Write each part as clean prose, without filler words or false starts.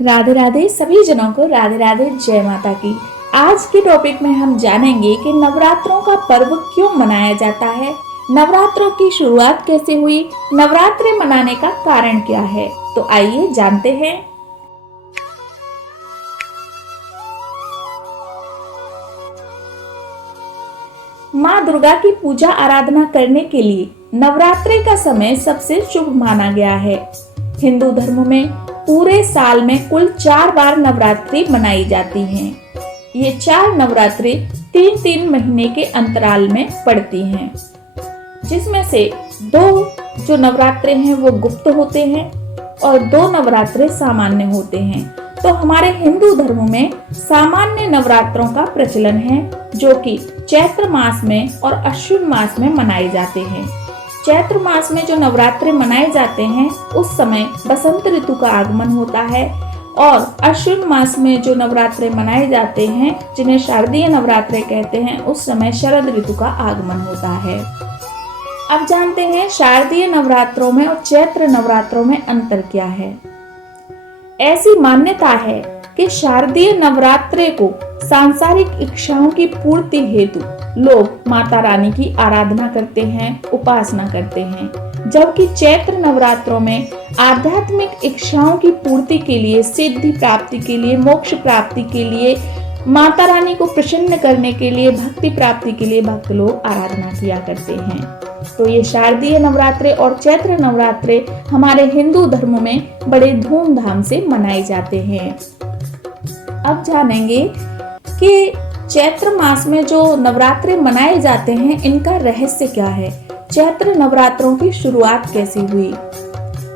राधे राधे सभी जनों को राधे राधे जय माता की। आज के टॉपिक में हम जानेंगे कि नवरात्रों का पर्व क्यों मनाया जाता है, नवरात्रों की शुरुआत कैसे हुई, नवरात्रि मनाने का कारण क्या है। तो आइए जानते हैं। माँ दुर्गा की पूजा आराधना करने के लिए नवरात्रि का समय सबसे शुभ माना गया है। हिंदू धर्म में पूरे साल में कुल 4 बार नवरात्रि मनाई जाती हैं। ये 4 नवरात्रि 3-3 महीने के अंतराल में पड़ती हैं, जिसमें से 2 जो नवरात्रे हैं वो गुप्त होते हैं और 2 नवरात्रे सामान्य होते हैं। तो हमारे हिंदू धर्म में सामान्य नवरात्रों का प्रचलन है, जो कि चैत्र मास में और अश्विन मास में मनाए जाते हैं। चैत्र मास में जो नवरात्रे मनाए जाते हैं उस समय बसंत ऋतु का आगमन होता है, और अश्विन मास में जो नवरात्रे मनाए जाते हैं, जिन्हें शारदीय नवरात्रे कहते हैं, उस समय शरद ऋतु का आगमन होता है। अब जानते हैं शारदीय नवरात्रों में और चैत्र नवरात्रों में अंतर क्या है। ऐसी मान्यता है कि शारदीय नवरात्रे को सांसारिक इच्छाओं की पूर्ति हेतु लोग माता रानी की आराधना करते हैं, उपासना करते हैं, जबकि चैत्र नवरात्रों में आध्यात्मिक इच्छाओं की पूर्ति के लिए, सिद्धि प्राप्ति के लिए, मोक्ष प्राप्ति के लिए, माता रानी को प्रसन्न करने के लिए, भक्ति प्राप्ति के लिए भक्त लोग आराधना किया करते हैं। तो ये शारदीय नवरात्रे और चैत्र नवरात्रे हमारे हिंदू धर्म में बड़े धूमधाम से मनाए जाते हैं। अब जानेंगे कि चैत्र मास में जो नवरात्रे मनाए जाते हैं, इनका रहस्य क्या है, चैत्र नवरात्रों की शुरुआत कैसे हुई।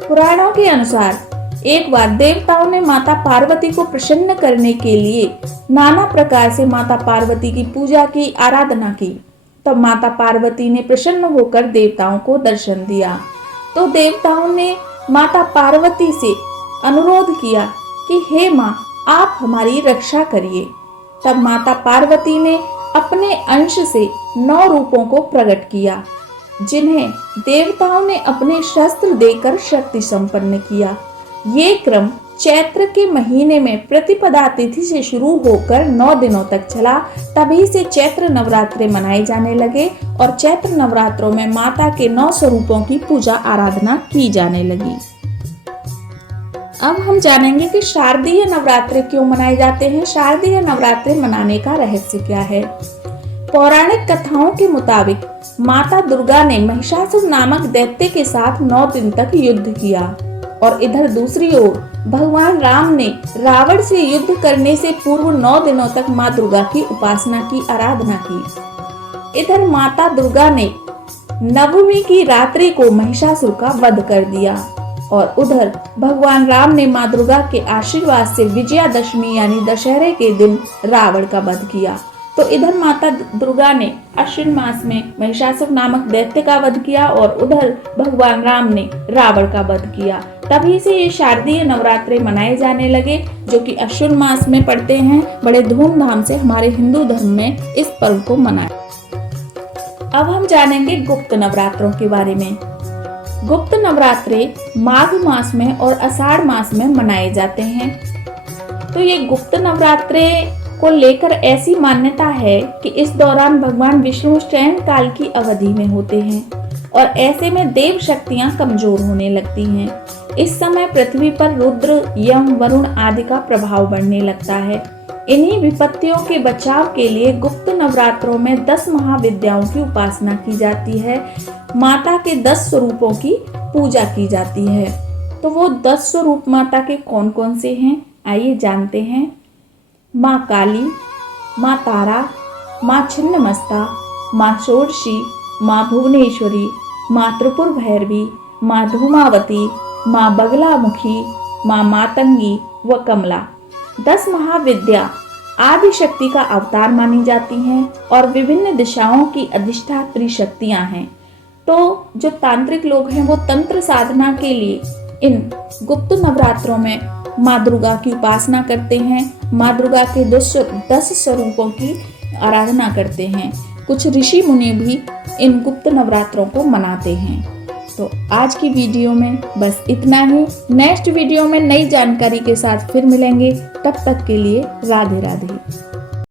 पुराणों के अनुसार एक बार देवताओं ने माता पार्वती को प्रसन्न करने के लिए नाना प्रकार से माता पार्वती की पूजा की, आराधना की। तब माता पार्वती ने प्रसन्न होकर देवताओं को दर्शन दिया। तो देवताओं ने माता पार्वती से अनुरोध किया कि हे माँ, आप हमारी रक्षा करिए। तब माता पार्वती ने अपने अंश से 9 रूपों को प्रकट किया, जिन्हें देवताओं ने अपने शस्त्र देकर शक्ति संपन्न किया। ये क्रम चैत्र के महीने में प्रतिपदा तिथि से शुरू होकर 9 दिनों तक चला। तभी से चैत्र नवरात्रे मनाए जाने लगे और चैत्र नवरात्रों में माता के 9 स्वरूपों की पूजा आराधना की जाने लगी। अब हम जानेंगे कि शारदीय नवरात्रे क्यों मनाए जाते हैं, शारदीय नवरात्रे मनाने का रहस्य क्या है। पौराणिक कथाओं के मुताबिक माता दुर्गा ने महिषासुर नामक दैत्य के साथ 9 दिन तक युद्ध किया, और इधर दूसरी ओर भगवान राम ने रावण से युद्ध करने से पूर्व 9 दिनों तक माँ दुर्गा की उपासना की, आराधना की। इधर माता दुर्गा ने नवमी की रात्रि को महिषासुर का वध कर दिया, और उधर भगवान राम ने माँ दुर्गा के आशीर्वाद से विजयादशमी यानी दशहरे के दिन रावण का वध किया। तो इधर माता दुर्गा ने अश्विन मास में महिषासुर नामक दैत्य का वध किया, और उधर भगवान राम ने रावण का वध किया। तभी से ये शारदीय नवरात्रे मनाए जाने लगे, जो कि अश्विन मास में पड़ते हैं। बड़े धूमधाम से हमारे हिंदू धर्म में इस पर्व को मनाया। अब हम जानेंगे गुप्त नवरात्रों के बारे में। गुप्त नवरात्रे माघ मास में और आषाढ़ मास में मनाए जाते हैं। तो ये गुप्त नवरात्रे को लेकर ऐसी मान्यता है कि इस दौरान भगवान विष्णु शयन काल की अवधि में होते हैं, और ऐसे में देव शक्तियां कमजोर होने लगती हैं। इस समय पृथ्वी पर रुद्र, यम, वरुण आदि का प्रभाव बढ़ने लगता है। इन्हीं विपत्तियों के बचाव के लिए गुप्त नवरात्रों में 10 महाविद्याओं की उपासना की जाती है। माता के 10 स्वरूपों की पूजा की जाती है। तो वो 10 स्वरूप माता के कौन कौन से हैं, आइए जानते हैं। माँ काली, माँ तारा, माँ छिन्नमस्ता, माँ षोडशी, माँ भुवनेश्वरी, माँ त्रिपुर भैरवी, माँ धूमावती, माँ बगलामुखी, माँ मातंगी व कमला। 10 महाविद्या आदि शक्ति का अवतार मानी जाती हैं और विभिन्न दिशाओं की अधिष्ठात्री शक्तियां हैं। तो जो तांत्रिक लोग हैं वो तंत्र साधना के लिए इन गुप्त नवरात्रों में माँ दुर्गा की उपासना करते हैं, माँ दुर्गा के 10 स्वरूपों की आराधना करते हैं। कुछ ऋषि मुनि भी इन गुप्त नवरात्रों को मनाते हैं। तो आज की वीडियो में बस इतना ही। नेक्स्ट वीडियो में नई जानकारी के साथ फिर मिलेंगे। तब तक के लिए राधे राधे।